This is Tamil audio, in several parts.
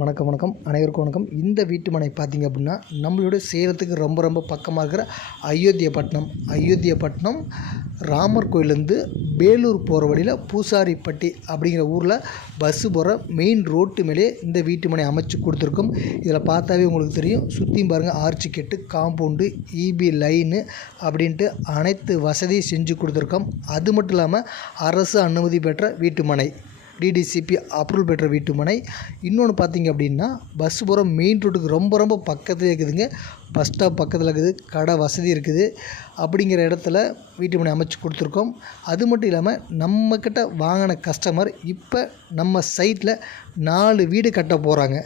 வணக்கம் அனைவருக்கும் வணக்கம். இந்த வீட்டு மனை பார்த்திங்க அப்படின்னா நம்மளோட சேலத்துக்கு ரொம்ப பக்கமாக இருக்கிற அயோத்தியப்பட்டினம் ராமர் கோயிலேருந்து வேலூர் போகிற வழியில் பூசாரிப்பட்டி அப்படிங்கிற ஊரில் பஸ்ஸு போகிற மெயின் ரோட்டு மேலே இந்த வீட்டு மனை அமைச்சு கொடுத்துருக்கோம். இதில் பார்த்தாவே உங்களுக்கு தெரியும். சுற்றியும் பாருங்கள், ஆர்ச்சி கெட்டு, காம்பவுண்டு, இபி லைனு அப்படின்ட்டு அனைத்து வசதியும் செஞ்சு கொடுத்துருக்கோம். அது மட்டும் இல்லாமல் அரசு அனுமதி பெற்ற வீட்டு மனை, டிடிசிபி அப்ரூவல் பெற்ற வீட்டு மனை. இன்னொன்று பார்த்திங்க அப்படின்னா பஸ் போகிற மெயின் ரோட்டுக்கு ரொம்ப பக்கத்தில் இருக்குதுங்க. பஸ் ஸ்டாப் பக்கத்தில் இருக்குது, கடை வசதி இருக்குது. அப்படிங்கிற இடத்துல வீட்டு மனை அமைச்சு கொடுத்துருக்கோம். அது மட்டும் இல்லாமல் நம்மக்கிட்ட வாங்கின கஸ்டமர் இப்போ நம்ம சைட்டில் 4 வீடு கட்ட போகிறாங்க.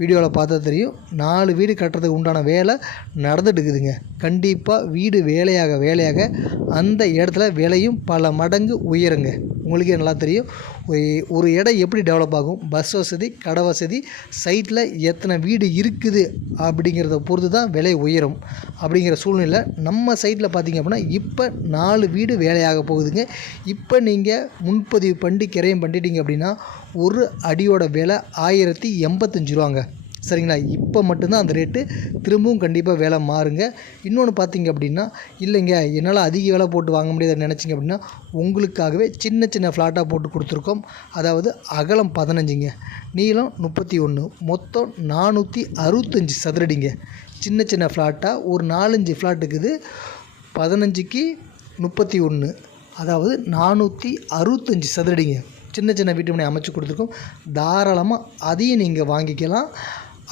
வீடியோவில் பார்த்தா தெரியும். 4 வீடு கட்டுறதுக்கு உண்டான வேலை நடந்துட்டு இருக்குதுங்க. கண்டிப்பாக வீடு வேலையாக அந்த இடத்துல விலையும் பல மடங்கு உயருங்க. உங்களுக்கே நல்லா தெரியும். ஒரு இடம் எப்படி டெவலப் ஆகும், பஸ் வசதி, கடை வசதி, சைட்டில் எத்தனை வீடு இருக்குது அப்படிங்கிறத பொறுத்து தான் விலை உயரும். அப்படிங்கிற சூழ்நிலை நம்ம சைட்டில் பார்த்திங்க அப்படின்னா இப்போ 4 வீடு வேலையாக போகுதுங்க. இப்போ நீங்கள் முன்பதிவு பண்ணி கிரையம் பண்ணிட்டீங்க அப்படின்னா ஒரு அடியோட விலை 1085 ரூபாங்க. சரிங்களா? இப்போ மட்டும்தான் அந்த ரேட்டு. திரும்பவும் கண்டிப்பாக விலை மாறுங்க. இன்னொன்று பார்த்திங்க அப்படின்னா, இல்லைங்க என்னால் அதிக விலை போட்டு வாங்க முடியாதுன்னு நினச்சிங்க அப்படின்னா உங்களுக்காகவே சின்ன ஃப்ளாட்டாக போட்டு கொடுத்துருக்கோம். அதாவது அகலம் 15ங்க, நீளம் 31, மொத்தம் 465 சதுரடிங்க. சின்ன ஃப்ளாட்டாக ஒரு 4-5 ஃப்ளாட் இருக்குது. 15க்கு 31, அதாவது 465 சதுரடிங்க. சின்ன வீட்டு மனை அமைச்சு கொடுத்துருக்கோம். தாராளமாக அதையும் நீங்கள் வாங்கிக்கலாம்.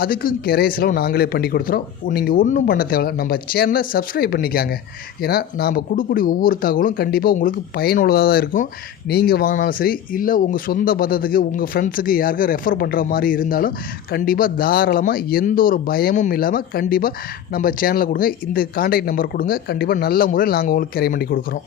அதுக்கும் கிரைய செலவு நாங்களே பண்ணி கொடுத்துறோம். நீங்கள் ஒன்றும் பண்ண தேவையில்ல. நம்ம சேனலை சப்ஸ்கிரைப் பண்ணிக்காங்க. ஏன்னா நாம் கொடுக்கக்கூடிய ஒவ்வொரு தகவலும் கண்டிப்பாக உங்களுக்கு பயனுள்ளதாக தான் இருக்கும். நீங்கள் வாங்கினாலும் சரி, இல்லை உங்கள் சொந்த பந்தத்துக்கு, உங்கள் ஃப்ரெண்ட்ஸுக்கு யாருக்கும் ரெஃபர் பண்ணுற மாதிரி இருந்தாலும் கண்டிப்பாக தாராளமாக எந்த ஒரு பயமும் இல்லாமல் கண்டிப்பாக நம்ம சேனலை கொடுங்க. இந்த கான்டாக்ட் நம்பர் கொடுங்க. கண்டிப்பாக நல்ல முறையில் நாங்கள் உங்களுக்கு கிரைய பண்ணி கொடுக்குறோம்.